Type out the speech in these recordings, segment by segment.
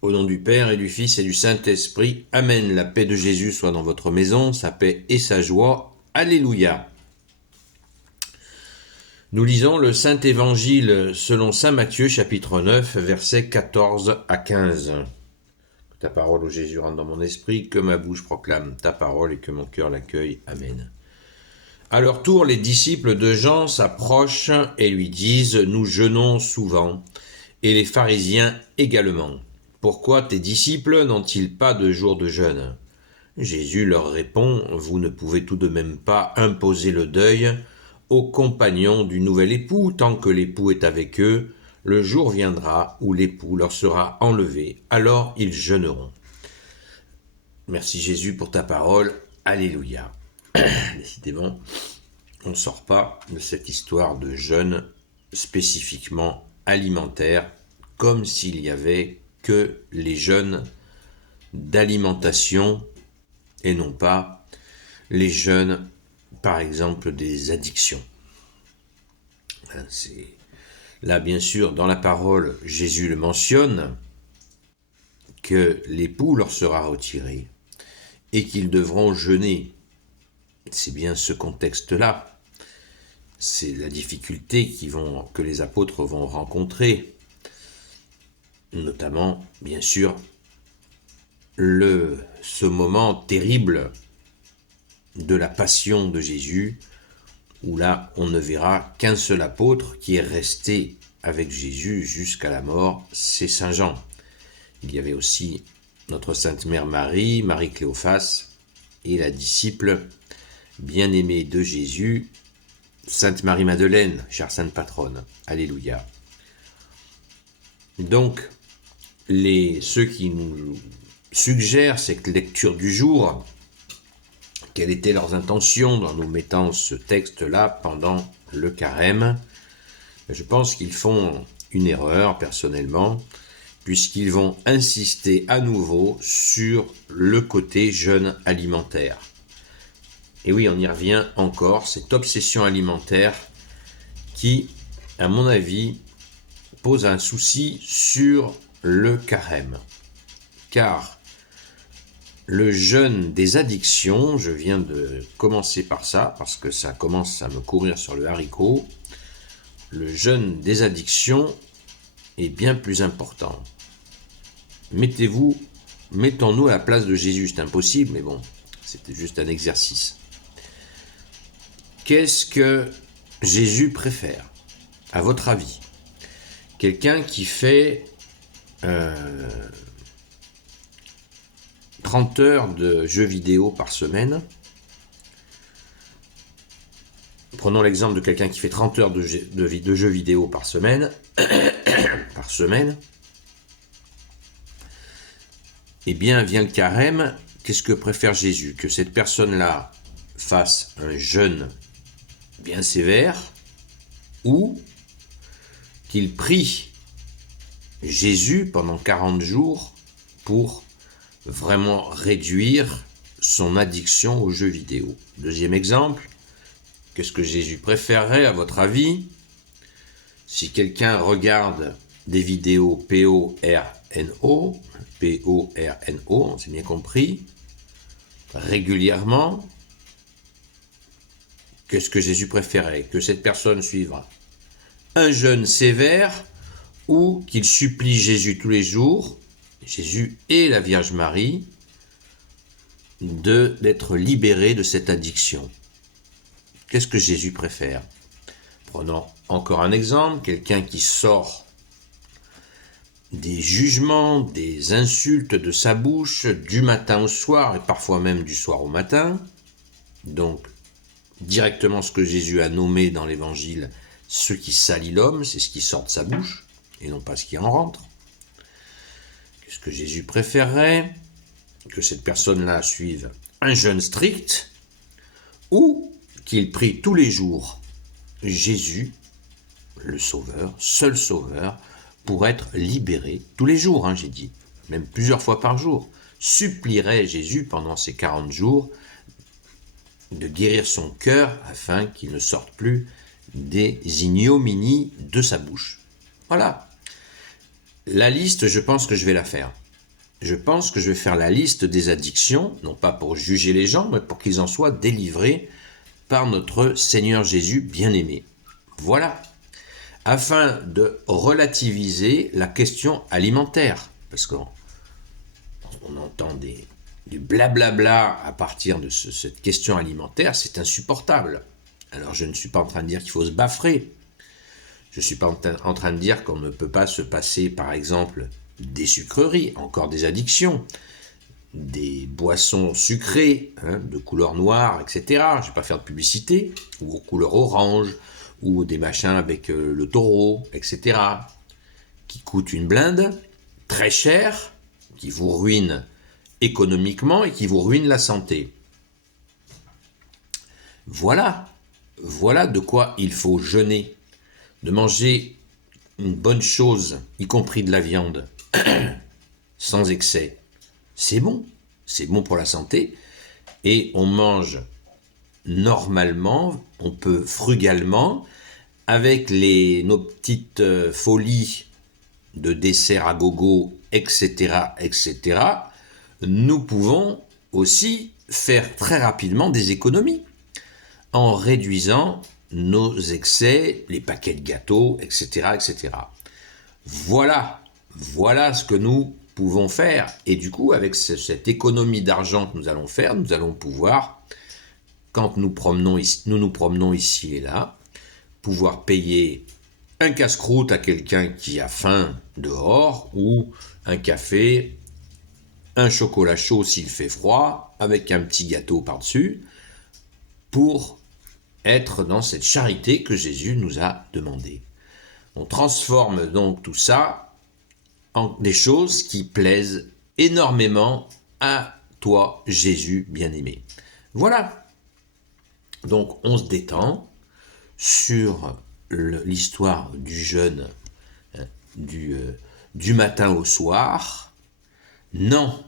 Au nom du Père et du Fils et du Saint-Esprit, Amen. La paix de Jésus soit dans votre maison, sa paix et sa joie. Alléluia. Nous lisons le Saint-Évangile selon Saint Matthieu, chapitre 9, versets 14 à 15. Que ta parole, ô Jésus, rentre dans mon esprit, que ma bouche proclame ta parole et que mon cœur l'accueille. Amen. À leur tour, les disciples de Jean s'approchent et lui disent « Nous jeûnons souvent, et les pharisiens également. Pourquoi tes disciples n'ont-ils pas de jour de jeûne ?» Jésus leur répond « Vous ne pouvez tout de même pas imposer le deuil aux compagnons du nouvel époux tant que l'époux est avec eux. Le jour viendra où l'époux leur sera enlevé, alors ils jeûneront. » Merci Jésus pour ta parole. Alléluia. Décidément, on ne sort pas de cette histoire de jeûne spécifiquement alimentaire, comme s'il y avait que les jeûnes d'alimentation et non pas les jeûnes, par exemple, des addictions. Là, bien sûr, dans la parole, Jésus le mentionne, que l'époux leur sera retiré et qu'ils devront jeûner. C'est bien ce contexte-là. C'est la difficulté que les apôtres vont rencontrer. Notamment, bien sûr, ce moment terrible de la passion de Jésus, où là, on ne verra qu'un seul apôtre qui est resté avec Jésus jusqu'à la mort, c'est Saint Jean. Il y avait aussi notre Sainte Mère Marie, Marie Cléophas, et la disciple bien-aimée de Jésus, Sainte Marie-Madeleine, chère Sainte Patronne. Alléluia. Donc, ceux qui nous suggèrent cette lecture du jour, quelles étaient leurs intentions en nous mettant ce texte-là pendant le carême, je pense qu'ils font une erreur, personnellement, puisqu'ils vont insister à nouveau sur le côté jeûne alimentaire. Et oui, on y revient encore, cette obsession alimentaire qui, à mon avis, pose un souci sur le carême. Car le jeûne des addictions, je viens de commencer par ça, parce que ça commence à me courir sur le haricot, le jeûne des addictions est bien plus important. Mettons-nous à la place de Jésus, c'est impossible, mais bon, c'était juste un exercice. Qu'est-ce que Jésus préfère, à votre avis? Quelqu'un qui fait 30 heures de jeux vidéo par semaine. Prenons l'exemple de quelqu'un qui fait 30 heures de jeux vidéo par semaine. Eh bien, vient le carême. Qu'est-ce que préfère Jésus? Que cette personne-là fasse un jeûne bien sévère ou qu'il prie Jésus pendant 40 jours pour vraiment réduire son addiction aux jeux vidéo. Deuxième exemple, qu'est-ce que Jésus préférerait à votre avis? Si quelqu'un regarde des vidéos P-O-R-N-O, on s'est bien compris, régulièrement, qu'est-ce que Jésus préférait? Que cette personne suive un jeûne sévère ou qu'il supplie Jésus tous les jours, Jésus et la Vierge Marie, d'être libérés de cette addiction. Qu'est-ce que Jésus préfère? Prenons encore un exemple, quelqu'un qui sort des jugements, des insultes de sa bouche du matin au soir et parfois même du soir au matin, donc directement ce que Jésus a nommé dans l'évangile, ce qui salit l'homme, c'est ce qui sort de sa bouche et non pas ce qui en rentre. Qu'est-ce que Jésus préférerait? Que cette personne-là suive un jeûne strict ou qu'il prie tous les jours Jésus, le Sauveur, seul Sauveur, pour être libéré tous les jours, j'ai dit, même plusieurs fois par jour. Supplierait Jésus pendant ces 40 jours de guérir son cœur afin qu'il ne sorte plus des ignominies de sa bouche. Voilà. La liste, je pense que je vais la faire. je pense que je vais faire la liste des addictions, non pas pour juger les gens, mais pour qu'ils en soient délivrés par notre Seigneur Jésus bien-aimé. Voilà, afin de relativiser la question alimentaire, parce qu'on entend du blablabla à partir de cette question alimentaire, c'est insupportable. Alors je ne suis pas en train de dire qu'il faut se baffrer, je ne suis pas en train de dire qu'on ne peut pas se passer, par exemple, des sucreries, encore des addictions, des boissons sucrées, de couleur noire, etc. Je ne vais pas faire de publicité, ou couleur orange, ou des machins avec le taureau, etc. Qui coûtent une blinde, très cher, qui vous ruinent économiquement et qui vous ruinent la santé. Voilà de quoi il faut jeûner. De manger une bonne chose, y compris de la viande, sans excès. C'est bon pour la santé, et on mange normalement, on peut frugalement, avec nos petites folies de dessert à gogo, etc., etc., nous pouvons aussi faire très rapidement des économies en réduisant nos excès, les paquets de gâteaux, etc., etc. Voilà ce que nous pouvons faire. Et du coup, avec cette économie d'argent que nous allons faire, nous allons pouvoir, quand nous nous promenons ici et là, pouvoir payer un casse-croûte à quelqu'un qui a faim dehors, ou un café, un chocolat chaud s'il fait froid, avec un petit gâteau par-dessus, pour être dans cette charité que Jésus nous a demandé. On transforme donc tout ça en des choses qui plaisent énormément à toi, Jésus bien-aimé. Voilà. Donc on se détend sur l'histoire du jeûne, du matin au soir. Non,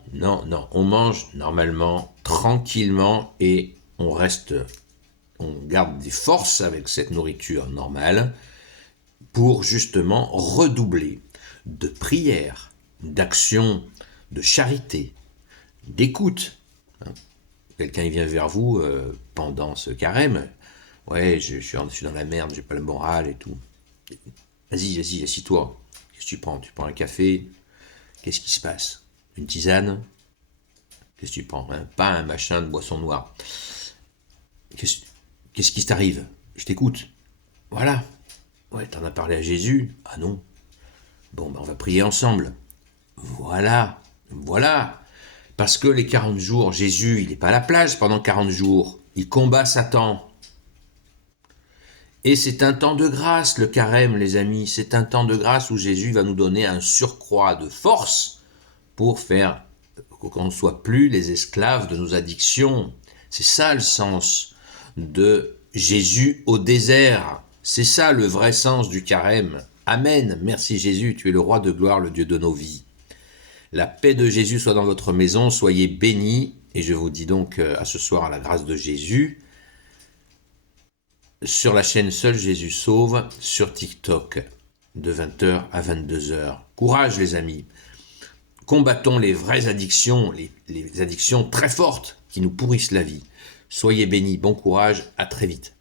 on mange normalement, tranquillement, et on garde des forces avec cette nourriture normale pour justement redoubler de prière, d'action, de charité, d'écoute. Quelqu'un vient vers vous pendant ce carême, ouais, je suis dans la merde, j'ai pas le moral et tout. Vas-y, assis-toi. Qu'est-ce que tu prends? Tu prends un café? Qu'est-ce qui se passe? Une tisane? Qu'est-ce que tu prends? Pas un machin de boisson noire. Qu'est-ce qui t'arrive? Je t'écoute. Voilà. Ouais, t'en as parlé à Jésus? Ah non. Bon, on va prier ensemble. Voilà. Parce que les 40 jours, Jésus, il n'est pas à la plage pendant 40 jours. Il combat Satan. Et c'est un temps de grâce, le carême, les amis. C'est un temps de grâce où Jésus va nous donner un surcroît de force pour faire qu'on ne soit plus les esclaves de nos addictions. C'est ça le sens de Jésus au désert. C'est ça le vrai sens du carême. Amen. Merci Jésus, tu es le roi de gloire, le Dieu de nos vies. La paix de Jésus soit dans votre maison, soyez bénis. Et je vous dis donc à ce soir à la grâce de Jésus, sur la chaîne Seul Jésus Sauve, sur TikTok, de 20h à 22h. Courage les amis. Combattons les vraies addictions, les addictions très fortes qui nous pourrissent la vie. Soyez bénis, bon courage, à très vite.